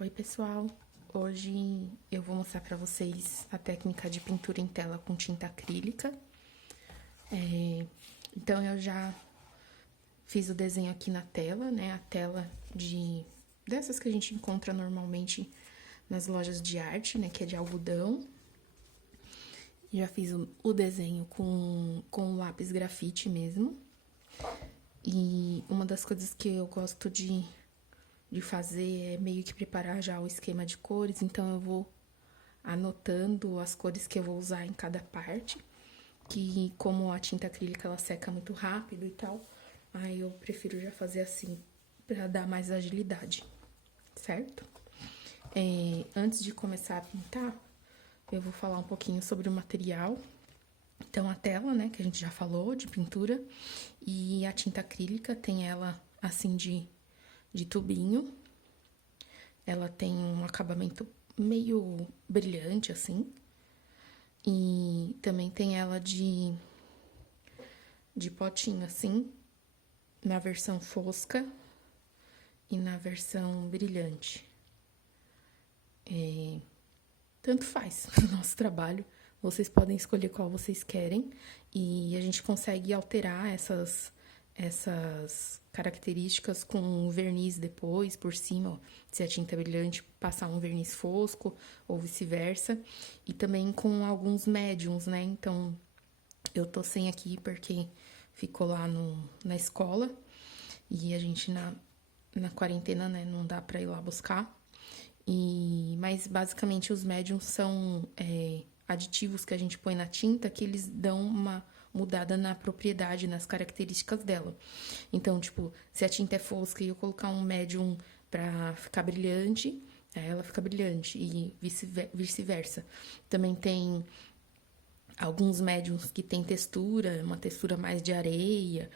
Oi, pessoal! Hoje eu vou mostrar pra vocês a técnica de pintura em tela com tinta acrílica. Então, eu já fiz o desenho aqui na tela, né? A tela dessas que a gente encontra normalmente nas lojas de arte, né? Que é de algodão. Já fiz o desenho com lápis grafite mesmo. E uma das coisas que eu gosto de fazer é meio que preparar já o esquema de cores, então eu vou anotando as cores que eu vou usar em cada parte, que como a tinta acrílica ela seca muito rápido e tal, aí eu prefiro já fazer assim para dar mais agilidade, certo? Antes de começar a pintar, eu vou falar um pouquinho sobre o material. Então, a tela, né, que a gente já falou, de pintura, e a tinta acrílica, tem ela assim de tubinho. Ela tem um acabamento meio brilhante, assim. E também tem ela de potinho, assim, na versão fosca e na versão brilhante. Tanto faz no nosso trabalho. Vocês podem escolher qual vocês querem e a gente consegue alterar essas características com verniz depois, por cima, ó, se a tinta é brilhante, passar um verniz fosco ou vice-versa. E também com alguns médiums, né? Então, eu tô sem aqui porque ficou lá na escola e a gente na quarentena, né, não dá pra ir lá buscar. Mas basicamente os médiums são aditivos que a gente põe na tinta que eles dão uma mudada na propriedade, nas características dela. Então, tipo, se a tinta é fosca e eu colocar um médium pra ficar brilhante, aí ela fica brilhante e vice-versa. Também tem alguns médiums que tem textura, uma textura mais de areia,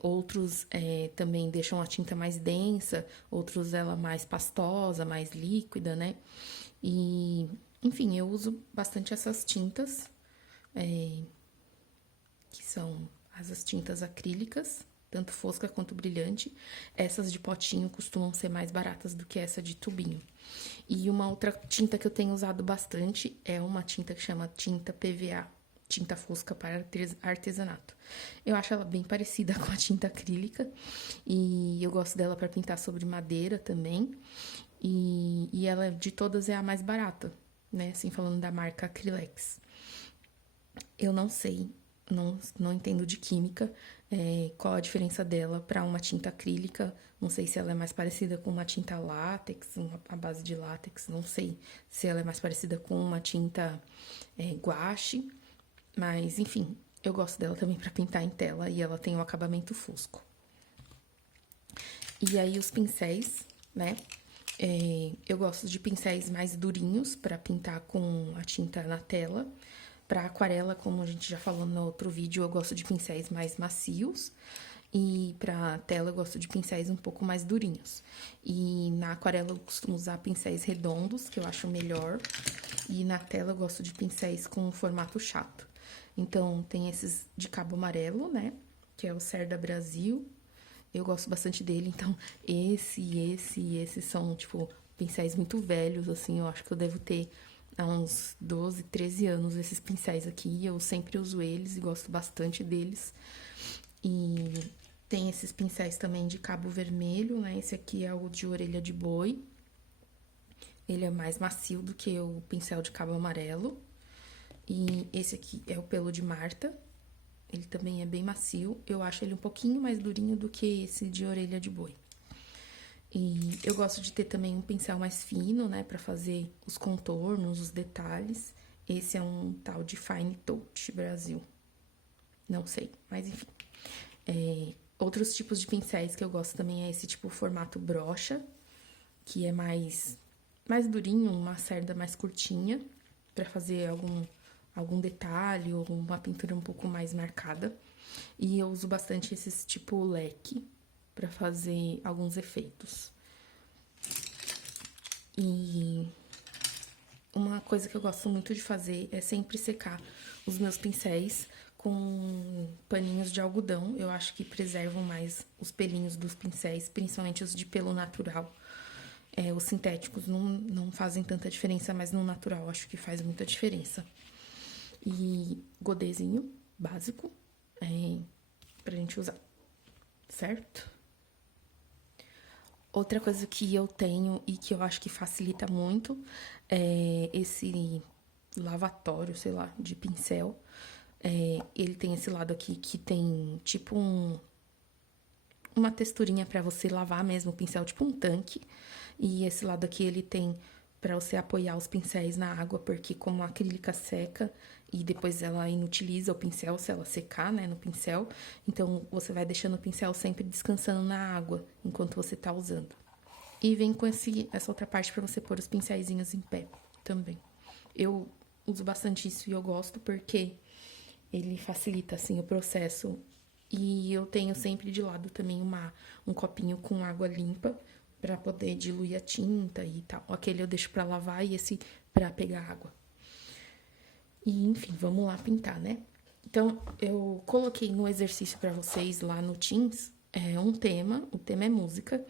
outros também deixam a tinta mais densa, outros ela mais pastosa, mais líquida, né? E, enfim, eu uso bastante essas tintas, que são as tintas acrílicas, tanto fosca quanto brilhante. Essas de potinho costumam ser mais baratas do que essa de tubinho. E uma outra tinta que eu tenho usado bastante é uma tinta que chama tinta PVA, tinta fosca para artesanato. Eu acho ela bem parecida com a tinta acrílica e eu gosto dela para pintar sobre madeira também. E ela de todas é a mais barata, né? Assim, falando da marca Acrylex. Eu não sei, não entendo de química, qual a diferença dela para uma tinta acrílica. Não sei se ela é mais parecida com uma tinta látex, a base de látex. Não sei se ela é mais parecida com uma tinta guache. Mas, enfim, eu gosto dela também para pintar em tela e ela tem um acabamento fosco. E aí, os pincéis, né? Eu gosto de pincéis mais durinhos para pintar com a tinta na tela. Para aquarela, como a gente já falou no outro vídeo, eu gosto de pincéis mais macios. E para tela, eu gosto de pincéis um pouco mais durinhos. E na aquarela, eu costumo usar pincéis redondos, que eu acho melhor. E na tela, eu gosto de pincéis com formato chato. Então, tem esses de cabo amarelo, né? Que é o Serda Brasil. Eu gosto bastante dele, então esse são, tipo, pincéis muito velhos, assim. Eu acho que eu devo ter há uns 12, 13 anos esses pincéis aqui. Eu sempre uso eles e gosto bastante deles. E tem esses pincéis também de cabo vermelho, né? Esse aqui é o de orelha de boi. Ele é mais macio do que o pincel de cabo amarelo. E esse aqui é o pelo de Marta. Ele também é bem macio. Eu acho ele um pouquinho mais durinho do que esse de orelha de boi. E eu gosto de ter também um pincel mais fino, né? Pra fazer os contornos, os detalhes. Esse é um tal de Fine Touch Brasil. Não sei, mas enfim. Outros tipos de pincéis que eu gosto também é esse tipo formato brocha, que é mais durinho, uma cerda mais curtinha, pra fazer algum detalhe ou uma pintura um pouco mais marcada. E eu uso bastante esses tipo leque pra fazer alguns efeitos. E uma coisa que eu gosto muito de fazer é sempre secar os meus pincéis com paninhos de algodão. Eu acho que preservam mais os pelinhos dos pincéis, principalmente os de pelo natural. Os sintéticos não fazem tanta diferença, mas no natural acho que faz muita diferença. E godêzinho básico pra gente usar, certo? Outra coisa que eu tenho e que eu acho que facilita muito é esse lavatório, sei lá, de pincel. Ele tem esse lado aqui que tem tipo uma texturinha pra você lavar mesmo o pincel, tipo um tanque. E esse lado aqui ele tem pra você apoiar os pincéis na água, porque como a acrílica seca e depois ela inutiliza o pincel se ela secar, né, no pincel. Então você vai deixando o pincel sempre descansando na água enquanto você tá usando. E vem com essa outra parte pra você pôr os pincéizinhos em pé também. Eu uso bastante isso e eu gosto porque ele facilita assim o processo. E eu tenho sempre de lado também um copinho com água limpa pra poder diluir a tinta e tal. Aquele eu deixo pra lavar e esse pra pegar água. E enfim, vamos lá pintar, né? Então, eu coloquei no exercício pra vocês lá no Teams um tema, o tema é música.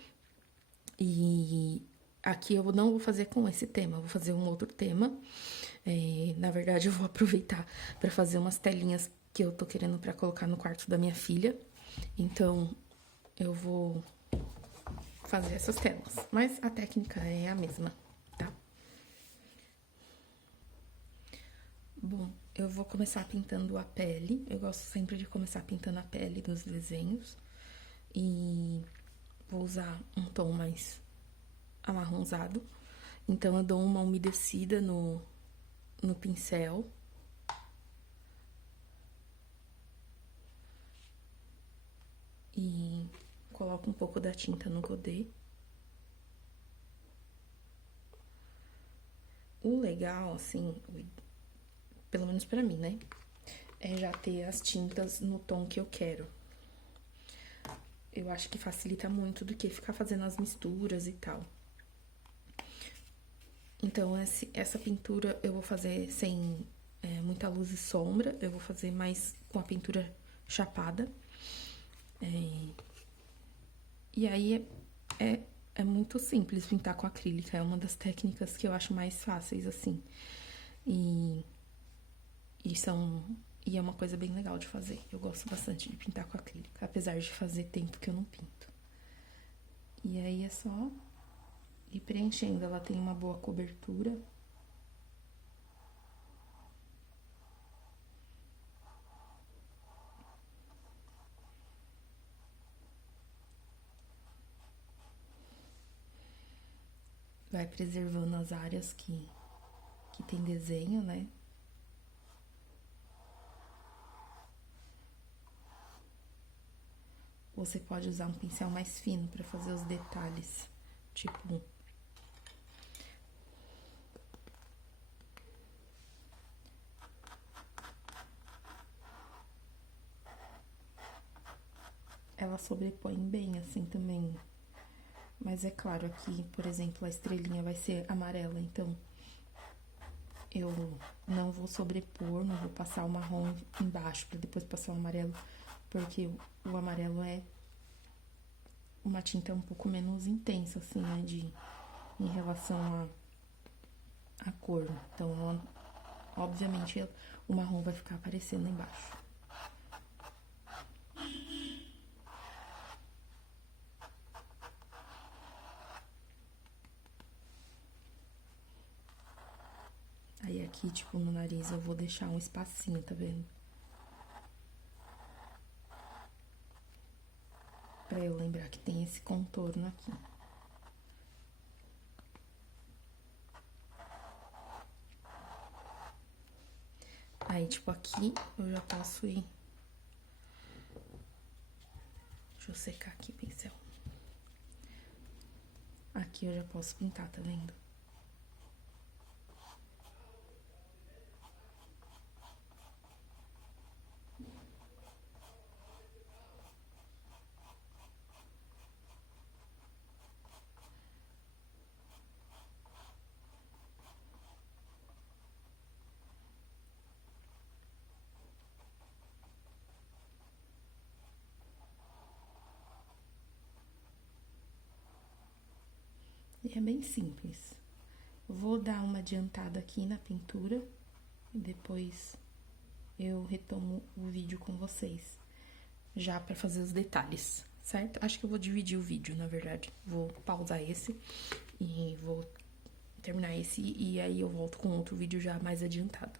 E aqui eu não vou fazer com esse tema, eu vou fazer um outro tema. Na verdade, eu vou aproveitar pra fazer umas telinhas que eu tô querendo pra colocar no quarto da minha filha. Então, eu vou fazer essas telas, mas a técnica é a mesma, tá? Bom, eu vou começar pintando a pele. Eu gosto sempre de começar pintando a pele dos desenhos. E vou usar um tom mais amarronzado. Então, eu dou uma umedecida no pincel. E coloco um pouco da tinta no godê. O legal, assim, pelo menos pra mim, né? É já ter as tintas no tom que eu quero. Eu acho que facilita muito do que ficar fazendo as misturas e tal. Então, essa pintura eu vou fazer sem muita luz e sombra. Eu vou fazer mais com a pintura chapada. E aí é muito simples pintar com acrílica. É uma das técnicas que eu acho mais fáceis, assim. E é uma coisa bem legal de fazer. Eu gosto bastante de pintar com acrílica, apesar de fazer tempo que eu não pinto. E aí é só ir preenchendo. Ela tem uma boa cobertura. Vai preservando as áreas que tem desenho, né? Você pode usar um pincel mais fino pra fazer os detalhes. Tipo, ela sobrepõe bem, assim, também. Mas é claro, aqui, por exemplo, a estrelinha vai ser amarela, então eu não vou sobrepor, não vou passar o marrom embaixo pra depois passar o amarelo, porque o amarelo é uma tinta um pouco menos intensa, assim, né, em relação à cor. Então, obviamente, o marrom vai ficar aparecendo embaixo. Aí aqui, tipo, no nariz eu vou deixar um espacinho, tá vendo? Pra eu lembrar que tem esse contorno aqui. Aí, tipo, aqui eu já posso ir... Deixa eu secar aqui o pincel. Aqui eu já posso pintar, tá vendo? é bem simples. Vou dar uma adiantada aqui na pintura e depois eu retomo o vídeo com vocês, já pra fazer os detalhes, certo? Acho que eu vou dividir o vídeo, na verdade. Vou pausar esse e vou terminar esse e aí eu volto com outro vídeo já mais adiantado.